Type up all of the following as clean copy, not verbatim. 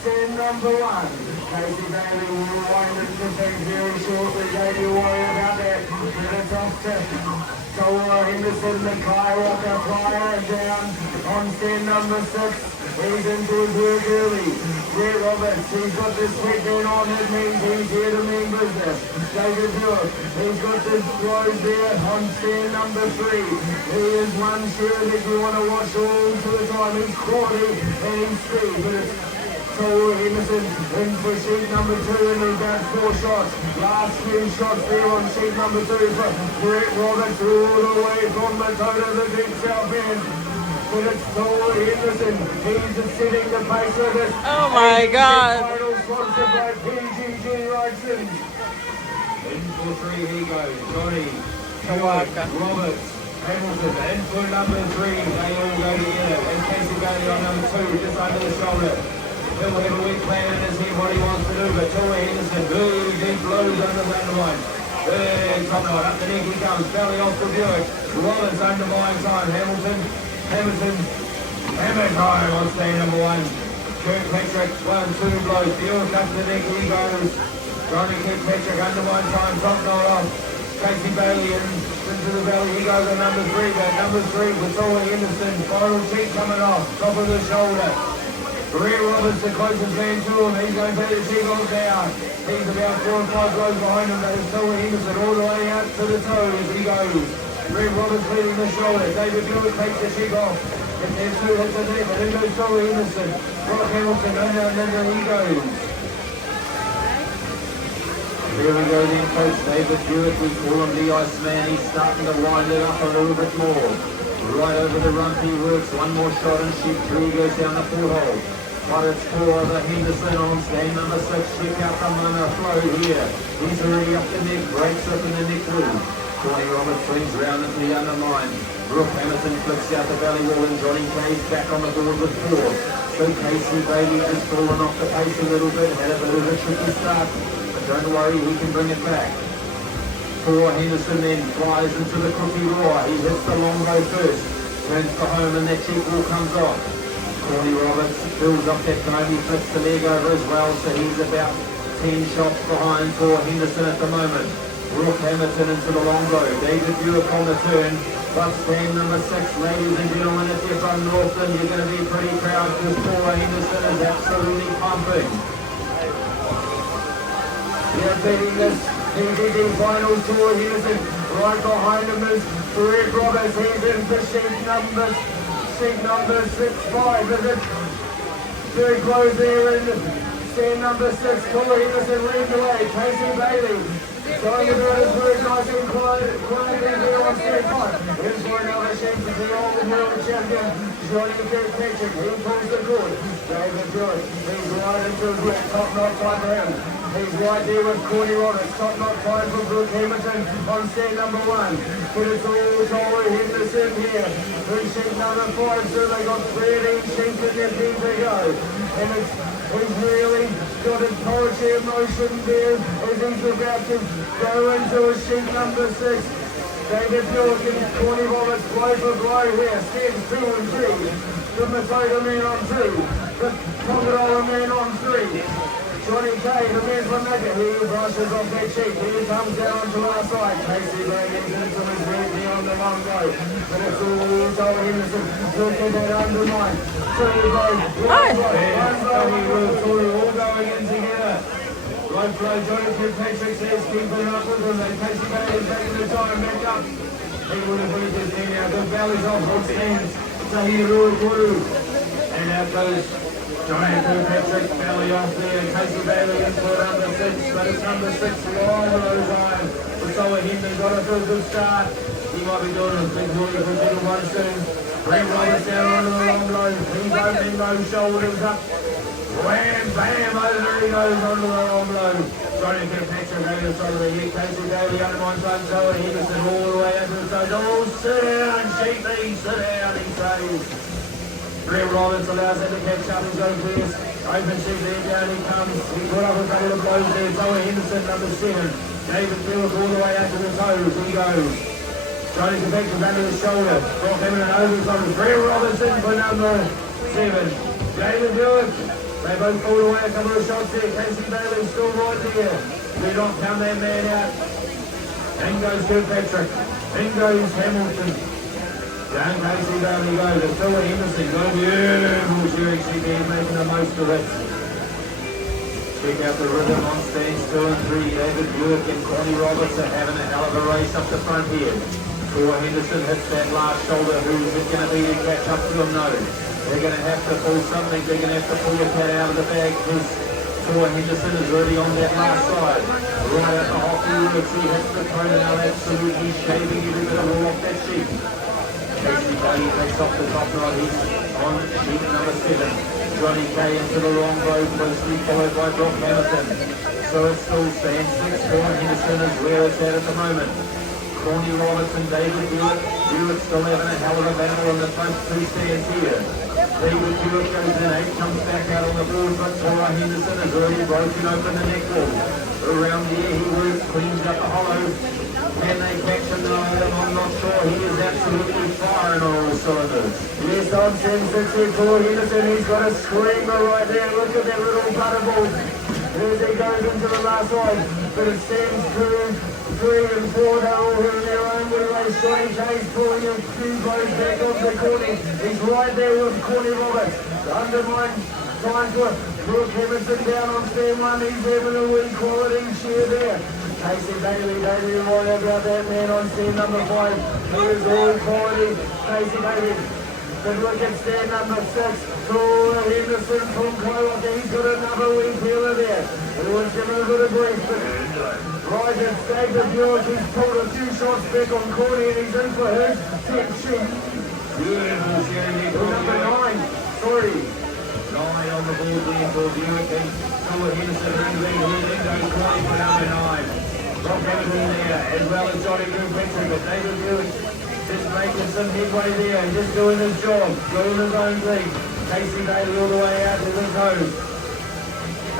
stand number one. Casey Bailey will wind it to things very shortly. Don't you worry about that. Get it off to Toa Henderson, the Kaiwaka flyer down on stand number 6. He's into his work early. Brett Roberts, he's got this sweatband on. It means he's here to mean business. David Buick, he's got the throws there on stand number 3. He is one sure that you want to watch all to the time. He's quality and he's speed, but it's Toa Henderson in for sheet number 2 and he's got 4 shots. Last few shots there on sheet number 2 for Brett Roberts all the way from Makoto, the big South End. But it's Toa Henderson. He's setting the pace of this. Oh my God. Final sponsored by PGG Wrightson. In for 3 he goes. Johnny, Kawaka, Roberts, Hamilton. In for number 3. They all go together. And Casey Bailey on number 2, just under the shoulder. He'll have a weak plan in his head what he wants to do, but Toa Henderson really deep blows under the line. Big top knot, up the neck he comes, belly off the Buick. Roberts undermines time. Hamilton, hammer time on stand number 1. Kirkpatrick, 1-2 blows. Buick up the neck, he goes. Johnny Kirkpatrick undermines time, top knot off. Casey Bailey into the valley, he goes on number 3, but number 3 for Toa Henderson. Final cheek coming off, top of the shoulder. Brett Roberts, the closest man to him, he's going to take the Seagulls down. He's about 4 or 5 blows behind him, but it's Toa Henderson all the way out to the toe as he goes. Brett Roberts leading the shoulder, David Buick takes the cheek off. If there's 2 hits in there, but in goes Toa Henderson. Brock Hamilton, under he goes. There we go then, Coach David Buick, we call him the Iceman. He's starting to wind it up a little bit more. Right over the rump he works, one more shot and sheep 3 goes down the porthole. But it's for the Henderson on stand number 6. Check out the Mana flow here. He's already up the neck, breaks up in the neck loop. Johnny Roberts swings round into the undermine. Brooke Hamilton flicks out the valley wall and Johnny K's back on the board with 4. So Casey Bailey has fallen off the pace a little bit, had a bit of a tricky start. But don't worry, he can bring it back. Toa Henderson then flies into the cookie roar. He hits the long row first, turns to home and that cheek wall comes off. Johnny Roberts builds up that time, he flips the leg over as well, so he's about 10 shots behind Toa Henderson at the moment. Brooke Hamilton into the long row. David Buick on the turn. But stand number 6, ladies and gentlemen, if you're from Northland, you're going to be pretty proud because Toa Henderson is absolutely pumping. They're beating this PGG Finals. Toa Henderson right behind him is Brett Roberts. He's in for sheet number 6-5. Is it very close there in stand number 6? Toa Henderson leading the way. Casey Bailey going to do his work nice and quiet there on stand 5. Here's for another chance to the old world champion, Johnny Kirkpatrick. He pulls the cord. David Buick, he's right into his work. Top knot time for him. He's right there with Corny Roberts. Top knot time for Brooke Hamilton on stand number 1. But it's all Toa Henderson here. Through sheet number 5, so they got 13 sheets in their team to go. And he's really got his poetry in motion there as he's about to go into his sheet number 6. David Buick and Corny Roberts blow for blow here. Stands 2 and 3. The Makoto man on 2. The Crocodile man on 3. Johnny K, the man from Mecca, he brushes off that cheek. He comes down to our side. Casey Bailey into his red knee on the long go. But it's all Toa Henderson. Look at that undermine. 2 blows. 1 blow. All going in together. Right flow, Johnny Kirkpatrick says keeping up with him. And Casey Bailey taking the time back up. He would have put his knee now. The belly's off on stands. So he ruled through. And out goes Johnny Kirkpatrick, belly off there. Casey Bailey in for number 6, but it's number 6 long those iron. So Toa Henderson got off to a good start. He might be doing a big boy for middle one soon. Brett Roberts down onto the long low. He's opening those shoulders up. Wham, bam, over he goes onto the long low. Johnny Kirkpatrick over the side of the head. Casey Bailey under one side. Toa Henderson all the way into the side. Oh, sit down, sheepy, sit down, he says. Brett Roberts allows him to catch up and go first. Open sheet there, down he comes. He put up a couple of blows there. Toa Henderson, number 7. David Buick all the way out to the toes. He goes. Johnny Kirkpatrick under the shoulder. Brock Hamilton over the shoulder. Brett Robertson for number 7. David Buick They both pulled away a couple of shots there. Casey Bailey still right there. Do not count that man out. In goes Kirkpatrick. In goes Hamilton. Down Casey Bailey goes. It's still Henderson. Got a beautiful shearing sheep here, making the most of it. Check out the rhythm on stands 2 and 3. David Buick and Connie Roberts are having a hell of a race up the front here. Tor Henderson hits that last shoulder. Who's it going to be to catch up to him? No. They're going to have to pull something. They're going to have to pull the cat out of the bag because Tor Henderson is already on that last side. Right at the hockey works. He hits the cone and now absolutely shaving every bit of wool off that sheep. Casey Bailey takes off the top rod. He's on sheep number 7. Johnny Kay into the long road, closely followed by Brock Hamilton. So it still stands 6. Tor Henderson is where it's at the moment. Connie Roberts and David Buick. Buick still having a hell of a battle in the front 2 stands here. David Buick goes in 8, comes back out on the board, but Tor Henderson has already broken open the neck wall. Around here he works, cleans up the hollow. Can they catch him? No, I'm not sure. He is absolutely firing on all cylinders. Yes, on 10-6 here, Tor Henderson. He's got a screamer right there. Look at that little butterball. As he goes into the last line. But it stands 2, 3 and 4. They're all in their own little race. Johnny Kay's pulling a few blows back off the corner. He's right there with Connie Roberts. Undermine time for Brooke Hamilton down on stand 1. He's having a wee quality share there. Casey Bailey, right about that man on stand number 5. He is all quality. Casey Bailey. But look at stand number 6. Tor Henderson from Kaiwaka. He's got another wee peeler there. He was giving a bit of grief. Right at David Buick. He's pulled a few shots back on Corny and he's in for his 10th sheep. Beautiful shearing there. Number 9. Sorry. 9 on the board there for Buick and Tor Henderson moving. Then goes Corny for number 9. Brock Hamilton there, as well as Johnny Kirkpatrick, but David Buick just making some headway there, just doing his job, doing his own thing. Casey Bailey all the way out to the nose.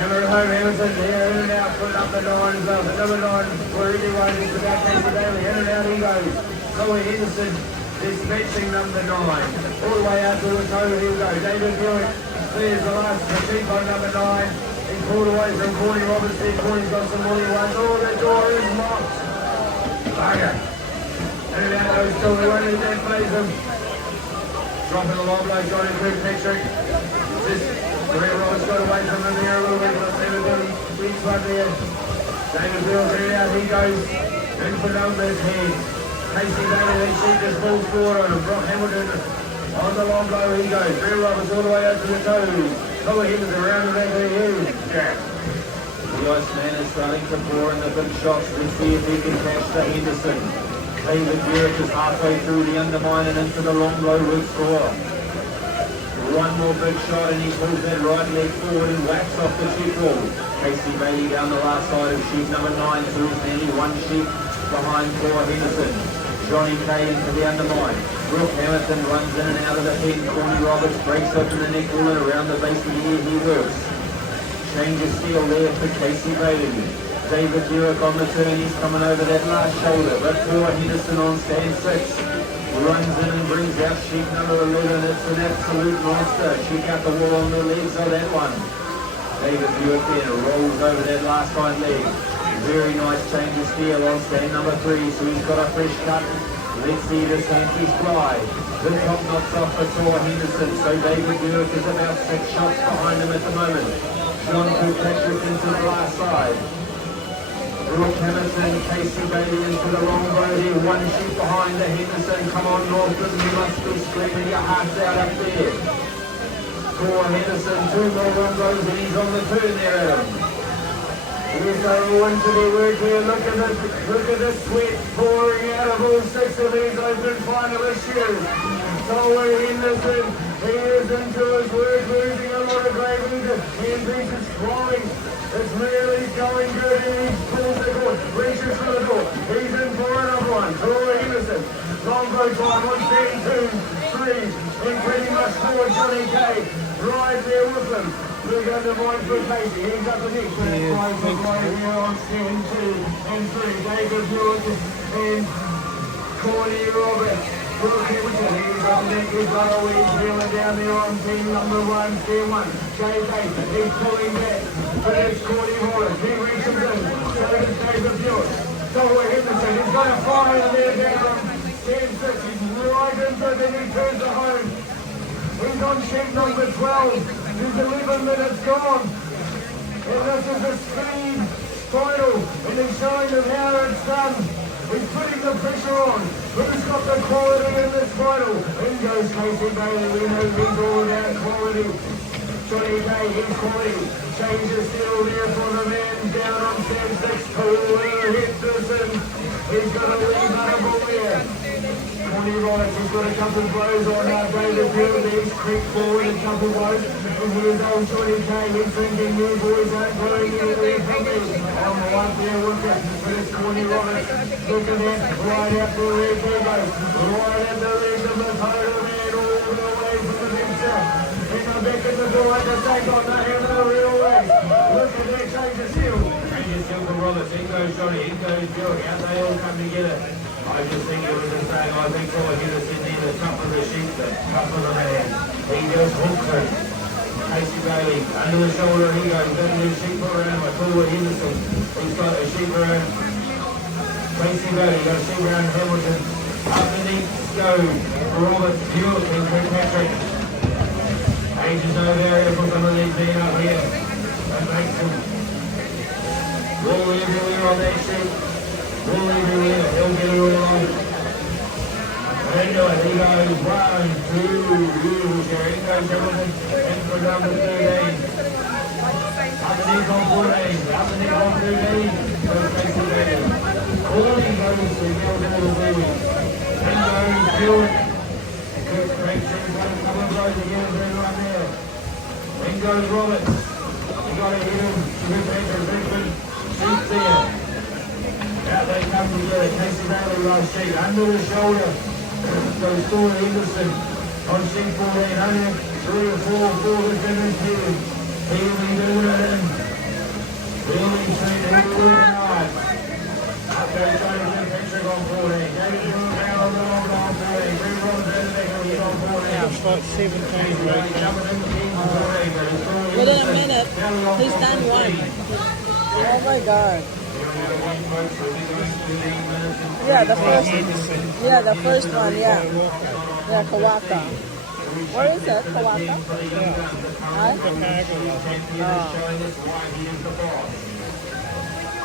Hammer at home, Hamilton there, in and out, put up the 9 as well. The number 9, where everyone is about Casey Bailey, in and out he goes. Tor Henderson dispatching number 9. All the way out to the toe, here we go. David Buick, there's the last sheep on number 9. He's pulled away from Connie Roberts there. Connie's got some money ones. Oh, the door is locked. Bugger. And out goes still. They won't let that phase him. Dropping the low blow, Johnny Kirkpatrick. Just Grant Roberts got away from him there a little bit. But everybody beats right there. David Buick out. He goes in for numbers here. Casey Bailey, that sheep just falls forward on him. Brock Hamilton on the long blow. He goes. Grant Roberts all the way out to the toes. Oh, he was around the back of the huge. The Iceman is starting to pour in the big shots. Let's see if he can catch the Henderson. David Buick is halfway through the undermine and into the long low root score. One more big shot and he pulls that right leg forward and whacks off the sheep wall. Casey Bailey down the last side of sheep number 9, so he's nearly 1 sheep behind Tor Henderson. Johnny Kay into the undermine. Brooke Hamilton runs in and out of the head. Connie Roberts breaks open the neck wall and around the base of the ear he works. Change of steel there for Casey Bailey. David Buick on the turn. He's coming over that last shoulder. But Tor Henderson on stand 6. Runs in and brings out sheep number 11. It's an absolute monster. Check out the wall on the legs of that one. David Buick there rolls over that last hind leg. Very nice change of steel on stand number 3, so he's got a fresh cut. Let's see this Yankees fly. The top knocks off for Tor Henderson, so David Buick is about 6 shots behind him at the moment. John Kirkpatrick into the last side. Brooke Hamilton, Casey Bailey into the long road here, 1 sheep behind the Henderson. Come on Northern, you must be screaming your hearts out up there. Tor Henderson, 2 more long rows and he's on the turn there, Adam. Yes, they're all into their work here. Look at the sweat pouring out of all 6 of these open finalist shears. Tor Henderson, he is into his work, losing a lot of gravy. The handpiece is flying. It's really going good. He pulls the door, reaches for the door. He's in for another one. Tor Henderson, long bow time, 1, 2, 3, and pretty much forward Johnny Kay. Right there with him. Look at the right foot Casey. He's up the next. Right foot right here on stand 2 and 3. David Buick and Connie Roberts. Brooke Hamilton, he's up next, he's got a wee feeling down there on team number one, tier one. JK, he's pulling back, but it's Cordy Morris, he reaches in, so does David Buick. Joel Henderson, he's got a fire there down, 10-6, he's right into it, then he turns it home. He's on sheet number 12, he's 11 minutes gone. And this is a speed final, and he's showing them how it's done. He's putting the pressure on. Who's got the quality in this final? In goes Casey Bailey. We know he's all about quality. Johnny Day, he's quality. Changes still there for the man down on 10-6. Pauline Henderson. He's got a wee butterball there. Connie Roberts, he's got a couple of blows on David Hill. He's creeped forward a couple of blows. And here's old Johnny Day. He's thinking you boys aren't going anywhere from me. I'm right there with it. But it's Connie Roberts. Look at that. Right out the leg he goes. Right at the leg of the total man. All the way from the mixer. And I'm back in the door at the take on the hand of the real way. Look at that change of seal. Change of seal for Roberts. In goes Johnny. In goes Bill. How they all come together. I just think it was the same. I think all of you are sitting in the top of the sheep, the top of the man. He just hooks it. Casey Bailey, under the shoulder he goes. Got a new sheep around my Paul Henderson. He's got a sheep around Casey Bailey, got a sheep around Hamilton. Underneath goes Robert Buick and Kirkpatrick. Ages no barrier for some of these being up here. That makes them roll everywhere on that sheep. Roll everywhere, he'll get it all on. Anyway, he goes 1, 2, beautiful sharing. Goes Hamilton, in for number 13. Underneath on 14, underneath on 13. Goes Casey Bailey. 40 goes to Gilbert all the way. Then goes Buick. Kirk breaks in, got a couple of blows again, right there. Then goes Roberts. He got to hit him. Good anchor, Bigford. Shoots there. Out they come together. Casey Bailey last sheet. Under the shoulder. Goes Thor Henderson. On sheet 14. Only 3 or 4 defenders here. He'll be doing it in. Really treating him working hard. Up goes Johnny Kirkpatrick on 14. David Hill down on the long on 14. Green Roberts out of the back on 14. Yeah, spot 17, right? Jumping in the team on 14. Within a minute, he's done one. Oh my God. Yeah, the first one, yeah. Yeah, Kawaka. Where is it, Kawaka? Huh?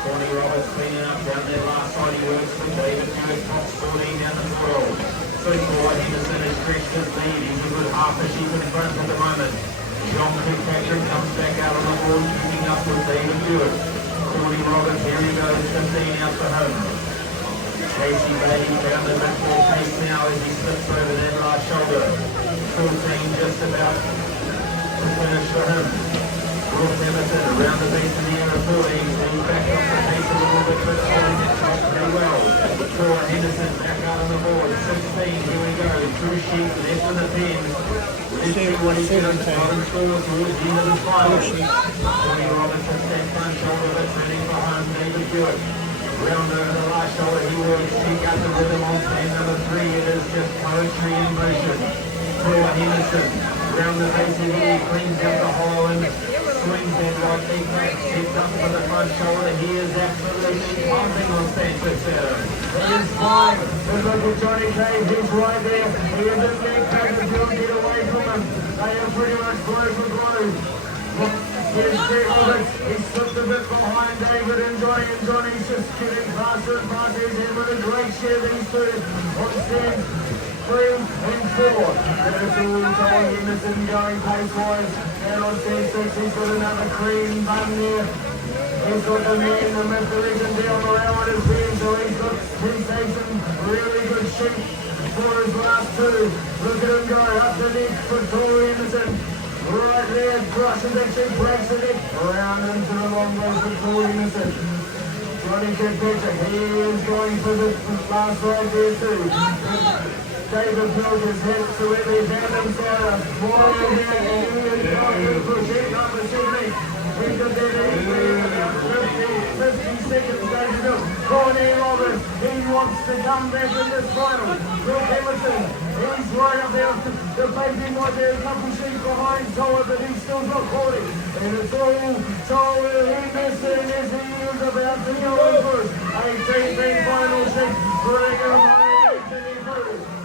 Corny Roberts cleaning up down there last side. He works with David Buick, Fox 14 down the soil. First Henderson has stretched his lead. He's a good half a sheep in front at the moment. John Kirkpatrick comes back out on the board, keeping up with David Buick. Corny Roberts, here he goes, 15 out for him. Casey Bailey found the midfield pace now as he slips over that last shoulder. 14 just about to finish for him. Brooke Hamilton around the base of the air of 14. He's back off the pace a little bit, but holding it top pretty well. Thor Henderson back out on the board. 16, here we go. 2 sheep, less than a 10. Let's see what he does. Bottom score towards the end of the final. Johnny Roberts has that front shoulder, but turning for home. David Buick. Round over the last shoulder, he will check out the rhythm on stand number 3. It is just poetry in motion. Thor Henderson. Round the base of the knee, cleans out the hole and swings that right knee back, steps up for the front shoulder. He is absolutely pumping on stand 6 at him. He is flying. But look at Johnny Cave, he's right there. He is in there, David Buick, get away from him. They are pretty much blow for blow. Here's Greg Roberts. He slipped a bit behind David and Johnny's just getting faster and faster. He's in with a great share these two on stand 3 and 4. And it's all Joel Henderson going pace-wise. And on stand 6, he's got another cream bun there. He's got the man in the mid-division down around on his beam, so he's taken some really good sheep for his last 2. Look at him go up the neck for Thor Henderson. Right there, crushes it, she breaks it, around into the long road for Thor Henderson. Johnny Kirkpatrick, he is going for the last ride there too. David Buick has hit Sweatley, found himself. Warrior here, he is going for sheep number 70. He's got that easily about 50 seconds to go. Corny Roberts, he wants to come back in this final. Brooke Hamilton. right up there. The baby might be a couple sheep behind Tower, but he's still got 40. And it's all Tower. He missed it as he was about to go over. 18 being final sheep. Bring him home.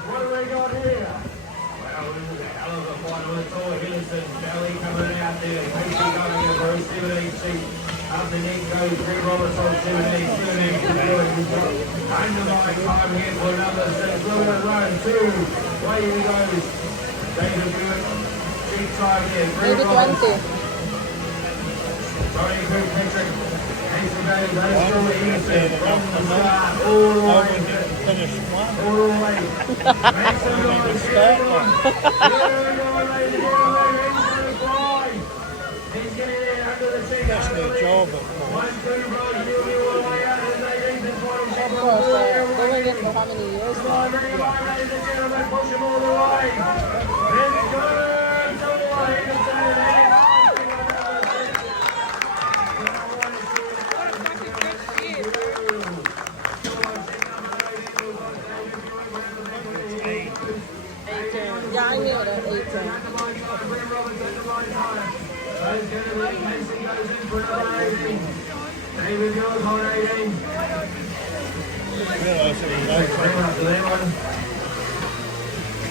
What do we got here? Well, this is a hell of a fight with Tor Hillison's belly coming out there. Casey going in for a 17 sheep. Underneath goes Greg Roberts on 17. 17 to do it. He's got underlying time here for another 6. Look at run 2. Way he goes. David Hewitt. Big time here. Greg Maybe Roberts. 20. Tony Kirkpatrick. Casey goes. That's Tor Hillison from the start. All the way. Finish one. All the way. Make some noise. Here we go, ladies and gentlemen. Into the fly. He's getting in under the seat. That's their job, of course. 1, 2, right. He'll be all the way out. His 18th and final shot. Of course, they were in for how many years now? Bring him on, ladies and gentlemen. Push him all the way. It's good. All the way. It's Yeah, I knew it at 18. David Young on 18. Realise it was over. Bring up the lemon.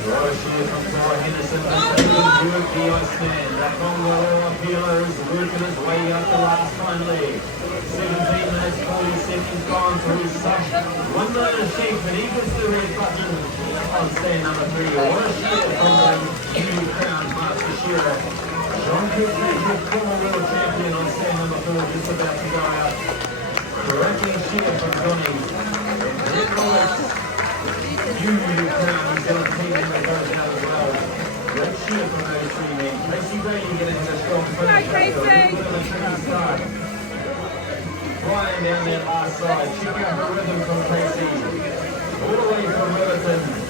Right here from Tower Henderson. David York, the Iceman. That Congo Appealer is working his way up the last time lead. 17 minutes, 40 seconds gone to his sub. 1 minute shape, and he gets the red button on stand number 3. What a shear from the new crown Master Shearer. John Kirkpatrick, former world champion on stand number 4, just about to go out. Correcting shear from Johnny. Rick Roberts, new crown New Zealand team member goes out as well. Great shear from those 3 men. Tracy Brady getting a strong finish. Start. Flying down that last side. Check out the rhythm from Tracy. All the way from Riverton.